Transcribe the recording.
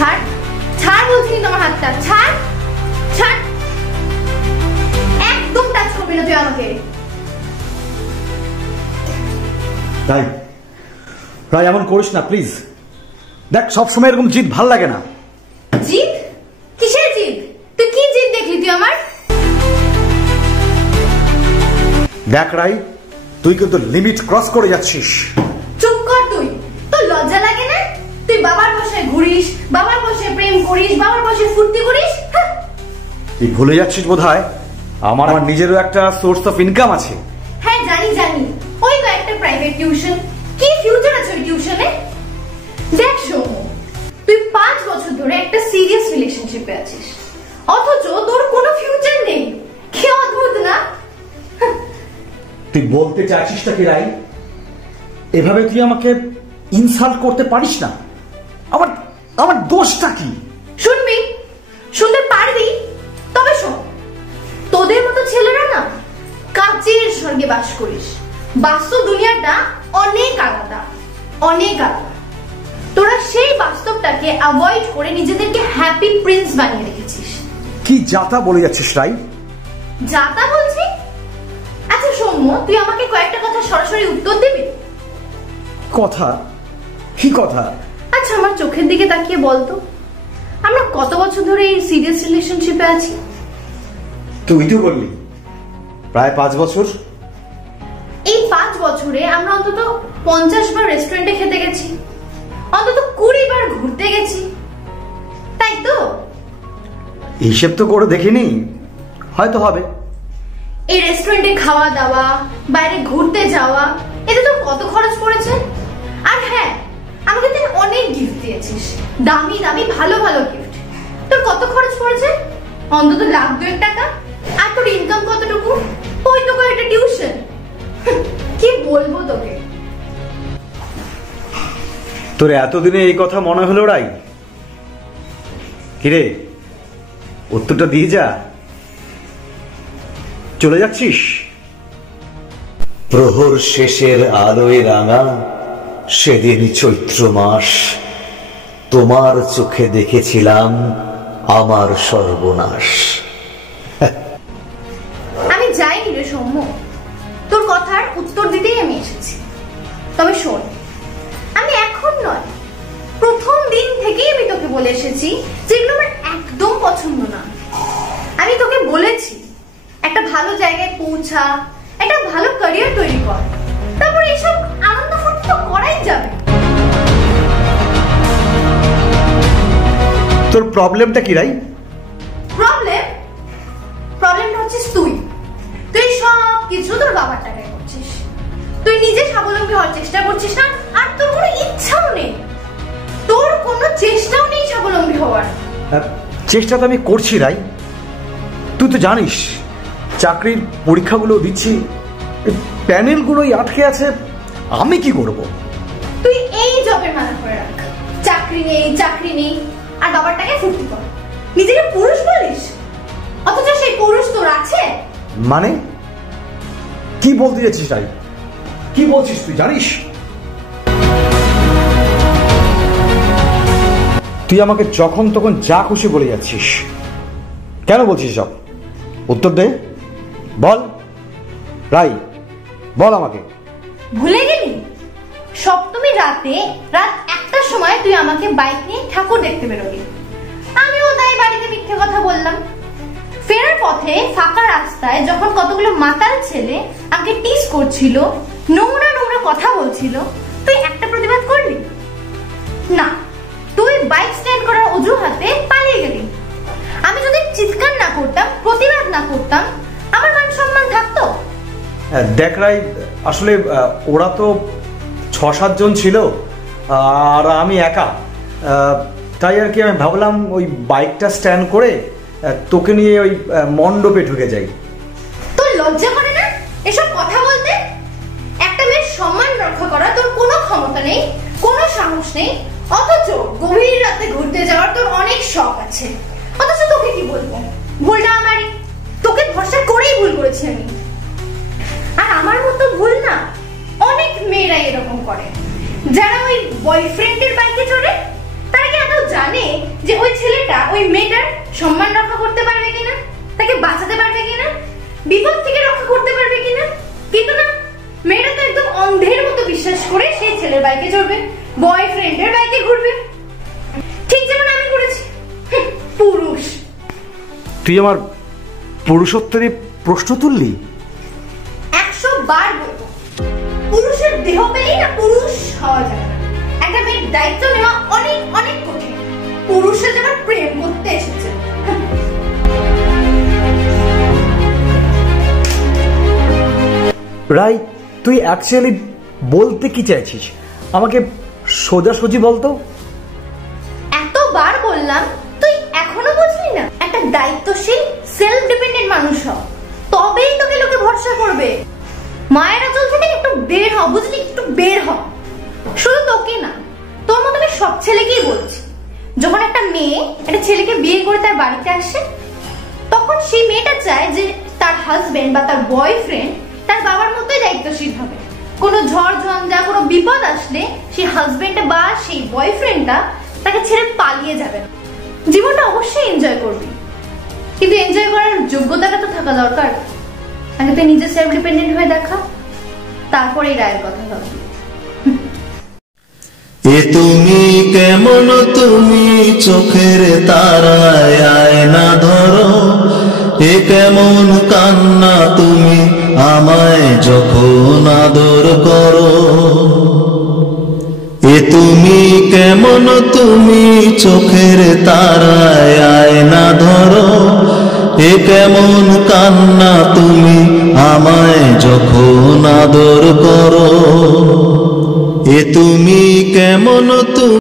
ছাড় ছাড় বলছি তোমার হাতটা, ছাড় ছাড়, একদম টাচ করবি না তুই আমাকে। রাই রাই এমন করিস না প্লিজ। দেখ সবসময় এরকম জিদ ভাল লাগে না। জিদ? কিসের জিদ? তুই কি জিদ দেখলি তুই আমার? দেখ রাই, তুই কিন্তু লিমিট ক্রস করে যাচ্ছিস। চুপ কর তুই, তোর লজ্জা লাগে না? তুই বাবার বসে ঘুরিস, বাবার বসে প্রেম করিস, বাবার বসে ফুর্তি করিস। তুই ভুলে যাচ্ছিস বোধহয় আমার নিজেরও একটা সোর্স অফ ইনকাম আছে। হ্যাঁ জানি জানি, ওই তো একটা প্রাইভেট টিউশন। কি ফিউচার আছে ওই টিউশনে? দেখ সৌম্য, তুই 5 বছর ধরে একটা সিরিয়াস রিলেশনশিপে আছিস, অথচ তোর কোনো ফিউচার নেই। কি অদ্ভুত না? তুই বলতে চাইছিসটা কি রাই? এভাবে তুই আমাকে ইনসাল্ট করতে পারিস না। আমার আমার দোষটা কি? শুনবি? শুনতে পারবি? তবে শোন, তোদের মতো ছেলেরা না কাচের স্বর্গে বাস করিস, বাস্তব দুনিয়াটা অনেক আলাদা, অনেক আলাদা। তোরা সেই বাস্তবটাকে অ্যাভয়েড করে নিজেদেরকে হ্যাপি প্রিন্স বানিয়ে রেখেছিস। কি যাতা বলে যাচ্ছিস রাই? যাতা বলছি? আচ্ছা সৌম্য, তুই আমাকে কয়েকটা কথা সরাসরি উত্তর দিবি? কথা? কি কথা? আচ্ছা আমার চোখের দিকে তাকিয়ে বলতো, আমরা কত বছর ধরে এই সিরিয়াস রিলেশনশিপে আছি? তুই তো বললি প্রায় 5 বছর। এই 5 বছরে আমরা অন্তত 50 বার রেস্টুরেন্টে খেতে গেছি, অন্তত 20 বার ঘুরতে গেছি, তাই তো? হিসেব তো করে দেখিনি, হয়তো হবে। এই রেস্টুরেন্টে খাওয়া দাওয়া, বাইরে ঘুরতে যাওয়া, এতে তোর কত খরচ পড়েছে? আর হ্যাঁ, আমাকে তুই অনেক গিফট দিয়েছিস, দামি দামি ভালো ভালো গিফট। তোর কত খরচ পড়েছে? অন্তত $1,00,000 টাকা। আর তোর ইনকাম কতটুকু? ওই তো কয়েকটা টিউশন। কি বলবো তোকে? তোর এতদিনে এই কথা মনে হলো রাই? কিরে, উত্তরটা দিয়ে যা। চলে যাচ্ছিস? প্রহর শেষের আলোয় রাঙা সেদিন চৈত্র মাস, তোমার চোখে দেখেছিলাম আমার সর্বনাশ। আমি যাইনি রে সৌম্য, তোর কথার উত্তর দিতেই আমি এসেছি। তবে শোন, আমি এখন নয়, প্রথম দিন থেকেই আমি তোকে বলে এসেছি যে এগুলো আমার একদম পছন্দ না। আমি তোকে বলেছি একটা ভালো জায়গায় পৌঁছা, একটা ভালো ক্যারিয়ার তৈরি কর, তারপর এইসব আনন্দ ফুর্তি তো করাই যাবে। তোর প্রবলেমটা কি রাই? প্রবলেমটা হচ্ছিস তুই। তুই সব কিছু তোর বাবার টাকায় করছিস, তুই নিজে স্বাবলম্বী হওয়ার চেষ্টা করছিস না, আর তোর কোনো ইচ্ছাও নেই, তোর কোনো চেষ্টাও নেই স্বাবলম্বী হওয়ার। চেষ্টা তো আমি করছি রাই, তুই তো জানিস চাকরির পরীক্ষাগুলো দিচ্ছি, প্যানেলগুলোই আটকে আছে, আমি কি করব? তুই এই জবের মাথা করে রাখ, চাকরি নেই আর বাবার টাকায় ফুর্তি কর, নিজেকে পুরুষ বলিস, অথচ সেই পুরুষ তোর আছে? মানে কি বলতে যাচ্ছিস রাই? কি বলছিস তুই জানিস? তুই আমাকে যখন তখন যা খুশি বলে যাচ্ছিস, কেন বলছিস সব? উত্তর দে, বল রাই, বল আমাকে। ভুলে গেলি সপ্তমী রাতে রাত 1টার সময় তুই আমাকে বাইক নিয়ে ঠাকুর দেখতে বেরোলি, আমিও তাই বাড়িতে মিথ্যে কথা বললাম। ফেরার পথে ফাঁকা রাস্তায় যখন কতগুলো মাতাল ছেলে আমাকে টিস করছিল, নোংরা নোংরা কথা বলছিল, তুই একটা প্রতিবাদ করলি না, তুই বাইক স্ট্যান্ড করার অজুহাতে পালিয়ে গেলি। আমি যদি চিৎকার না করতাম, প্রতিবাদ না করতাম, আমার মান সম্মান থাকতো? দেখ রাই, আসলে ওরা তো 6-7 জন ছিল আর আমি একা, তাই আর কি আমি ভাবলাম ওই বাইকটা স্ট্যান্ড করে তোকে নিয়ে ওই মণ্ডপে ঢুকে যাই। তোর লজ্জা করে না এসব কথা বলতে? একটা মেয়ের সম্মান রক্ষা করা তোর কোনো ক্ষমতা নেই, কোনো সাহস নেই, অথচ গভীর রাতে ঘুরতে যাওয়ার তোর অনেক শখ আছে। অথচ তোকে কি বলবো, ভুলটা আমারই, তোকে ভরসা করেই ভুল করেছি আমি। আর আমার মতো ভুল না অনেক মেয়েরাই এরকম করে, যারা ওই বয়ফ্রেন্ডের বাইকে চড়ে। তারা কি আদৌ জানে ওই মেয়েটার সম্মান রক্ষা করতে পারবে কিনা, তাকে বাঁচাতে পারবে কিনা, বিপদ থেকে রক্ষা করতে পারবে কিনা। কিন্তু না, মেয়েটা তো একদম অন্ধের মতো বিশ্বাস করে সেই ছেলের বাইকে চড়বে, বয়ফ্রেন্ডের বাইকে ঘুরবে, ঠিক যেমন আমি করেছি। পুরুষ। তুই আমার পুরুষত্বেরই প্রশ্ন তুললি? 100 বার বলবো, পুরুষের দেহ পেলেই না পুরুষ হওয়া যায় না। একটা মেয়ের দায়িত্ব নেওয়া অনেক অনেক কঠিন। পুরুষের যেমন প্রেম করতে এসেছে। রাই, তুই অ্যাকচুয়ালি বলতে কি চাইছিস? আমাকে সোজাসুজি বলতো। এতবার বললাম, তুই এখনো বুঝলি না? একটা দায়িত্বশীল সেলফ ডিপেন্ডেন্ট মানুষ হ, তবেই তোকে লোকে ভরসা করবে। মায়ের আঁচল থেকে একটু বের হ, বুঝলি? একটু বের হ। শুধু তোকে না, তোর মতো আমি সব ছেলেকেই বলছি, যখন একটা মেয়ে একটা ছেলেকে বিয়ে করে তার বাড়িতে আসে, তখন সেই মেয়েটা চায় যে তার হাজবেন্ড বা তার বয়ফ্রেন্ড তার বাবার মতোই দায়িত্বশীল হবে। কোনো ঝড় ঝঞ্ঝা, কোনো বিপদ আসলে সেই হাজবেন্ডটা বা সেই বয়ফ্রেন্ডটা তাকে ছেড়ে পালিয়ে যাবে না। জীবনটা অবশ্যই এনজয় করবি, কিন্তু এনজয় করার যোগ্যতাটা তো থাকা দরকার। আগে তুই নিজে সেলফ ডিপেন্ডেন্ট হয়ে দেখা, তারপরে এই রায়ের কথা ভাববি। এ তুমি কেমন, তুমি চোখের তারায় আয়না ধরো, এ কেমন কান্না তুমি আমায় যখন আদর করো। এ তুমি কেমন, তুমি চোখের তারায় আয়না ধরো, এ কেমন কান্না তুমি আমায় যখন আদর করো। এ তুমি কেমন, তুমি